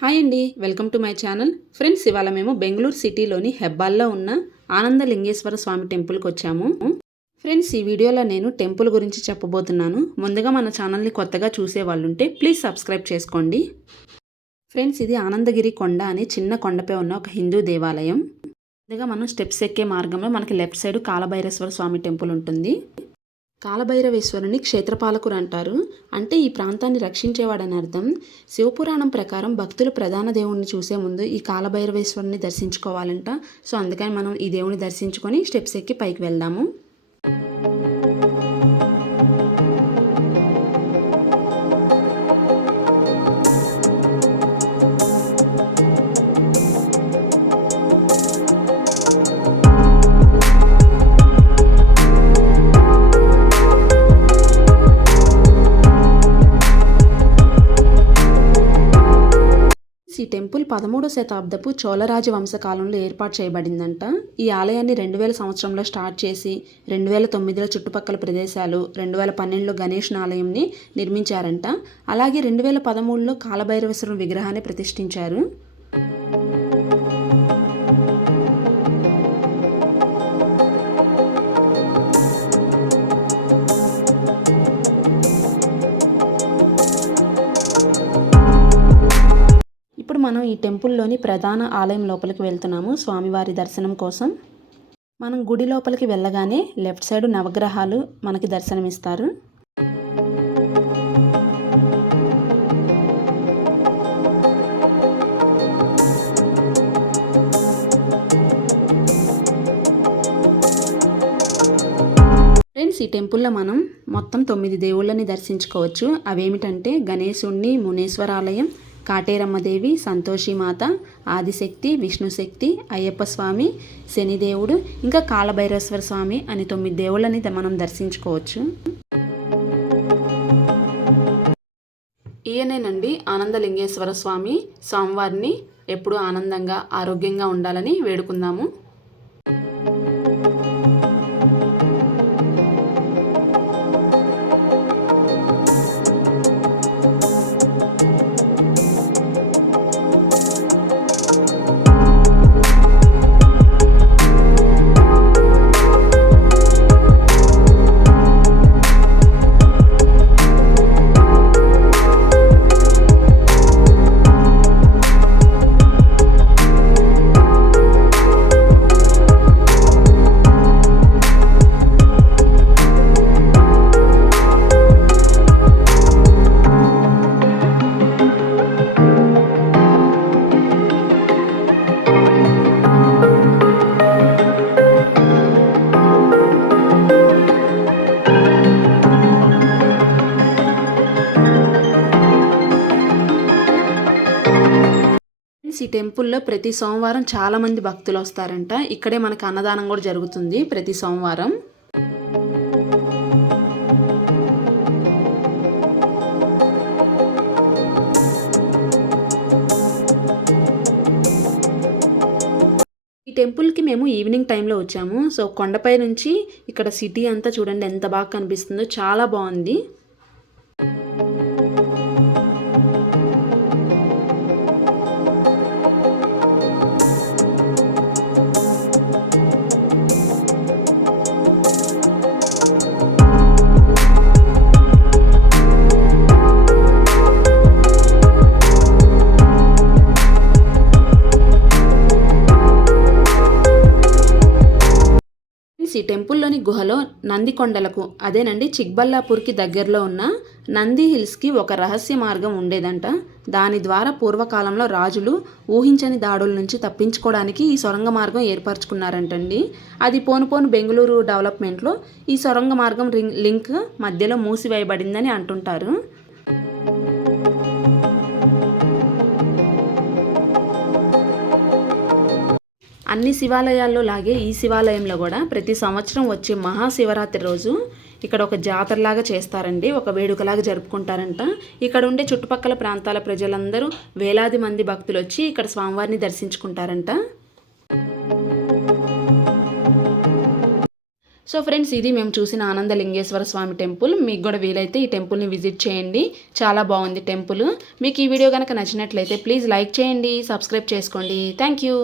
Hi అండి. Welcome to my channel. Friends ఇవాళ మేము బెంగళూరు సిటీలోని హెబ్బాల్లో ఉన్న ఆనంద లింగేశ్వర స్వామి టెంపుల్కి వచ్చాము. ఫ్రెండ్స్ ఈ వీడియోలో నేను టెంపుల్ గురించి చెప్పబోతున్నాను. ముందుగా మన ఛానల్ని కొత్తగా చూసే వాళ్ళు ఉంటే ప్లీజ్ సబ్స్క్రైబ్ చేసుకోండి. ఫ్రెండ్స్ ఇది ఆనందగిరి కొండ అనే చిన్న కొండపై ఉన్న ఒక హిందూ దేవాలయం. ముందుగా మనం స్టెప్స్ ఎక్కే మార్గంలో మనకి left side Kalabhaireswara Swamy temple ఉంటుంది. కాలభైరవేశ్వరుని క్షేత్రపాలకుడు అంటారు అంటే ఈ ప్రాంతాన్ని రక్షించేవాడని అర్థం. శివపురాణం ప్రకారం భక్తులు ప్రధాన దేవుణ్ణి చూసే ముందు ఈ కాలభైరవేశ్వరుని దర్శించుకోవాలంట. సో అందుకని మనం ఈ దేవుని దర్శించుకొని స్టెప్స్ ఎక్కి పైకి వెళ్దాము. టెంపుల్ పదమూడో శతాబ్దపు చోళరాజ వంశకాలంలో ఏర్పాటు చేయబడిందంట. ఈ ఆలయాన్ని రెండు వేల సంవత్సరంలో స్టార్ట్ చేసి రెండు వేల తొమ్మిదిలో చుట్టుపక్కల ప్రదేశాలు రెండు వేల పన్నెండులో గణేష్ ఆలయంని నిర్మించారంట. అలాగే రెండు వేల పదమూడులో కాలభైరవేశ్వరం విగ్రహాన్ని ప్రతిష్ఠించారు. మనం ఈ టెంపుల్లోని ప్రధాన ఆలయం లోపలికి వెళ్తున్నాము. స్వామివారి దర్శనం కోసం. మనం గుడి లోపలికి వెళ్ళగానే లెఫ్ట్ సైడ్ నవగ్రహాలు మనకి దర్శనమిస్తారు. ఫ్రెండ్స్ ఈ టెంపుల్లో మనం మొత్తం తొమ్మిది దేవుళ్ళని దర్శించుకోవచ్చు. అవేమిటంటే గణేశుణ్ణి మునేశ్వరాలయం కాటేరమ్మదేవి సంతోషిమాత ఆదిశక్తి విష్ణుశక్తి అయ్యప్ప స్వామి శనిదేవుడు ఇంకా కాలభైరవేశ్వర స్వామి అని తొమ్మిది దేవుళ్ళని మనం దర్శించుకోవచ్చు. ఈయనేనండి ఆనందలింగేశ్వర స్వామి. స్వామివారిని ఎప్పుడూ ఆనందంగా ఆరోగ్యంగా ఉండాలని వేడుకుందాము. ఈ టెంపుల్లో ప్రతి సోమవారం చాలా మంది భక్తులు వస్తారంట. ఇక్కడే మనకి అన్నదానం కూడా జరుగుతుంది ప్రతి సోమవారం. ఈ టెంపుల్కి మేము ఈవినింగ్ టైంలో వచ్చాము. సో కొండపై నుంచి ఇక్కడ సిటీ అంతా చూడండి ఎంత బాగా కనిపిస్తుందో చాలా బాగుంది. ఫ్రెండ్స్, ఈ టెంపుల్లోని గుహలో నందికొండలకు అదేనండి చిక్బల్లాపూర్కి దగ్గరలో ఉన్న నంది హిల్స్కి ఒక రహస్య మార్గం ఉండేదంట. దాని ద్వారా పూర్వకాలంలో రాజులు ఊహించని దాడుల నుంచి తప్పించుకోవడానికి ఈ సొరంగ మార్గం ఏర్పరచుకున్నారంటండి. అది పోను పోను బెంగళూరు డెవలప్మెంట్లో ఈ సొరంగ మార్గం రింగ్ లింక్ మధ్యలో మూసివేయబడిందని అంటుంటారు. అన్ని శివాలయాల్లో లాగే ఈ శివాలయంలో కూడా ప్రతి సంవత్సరం వచ్చే మహాశివరాత్రి రోజు ఇక్కడ ఒక జాతరలాగా చేస్తారండి. ఒక వేడుకలాగా జరుపుకుంటారంట. ఇక్కడ ఉండే చుట్టుపక్కల ప్రాంతాల ప్రజలందరూ వేలాది మంది భక్తులు వచ్చి ఇక్కడ స్వామివారిని దర్శించుకుంటారంట. సో ఫ్రెండ్స్ ఇది మేము చూసిన ఆనందలింగేశ్వర స్వామి టెంపుల్. మీకు కూడా వీలైతే ఈ టెంపుల్ని విజిట్ చేయండి. చాలా బాగుంది టెంపుల్. మీకు ఈ వీడియో కనుక నచ్చినట్లయితే ప్లీజ్ లైక్ చేయండి సబ్స్క్రైబ్ చేసుకోండి. Thank you.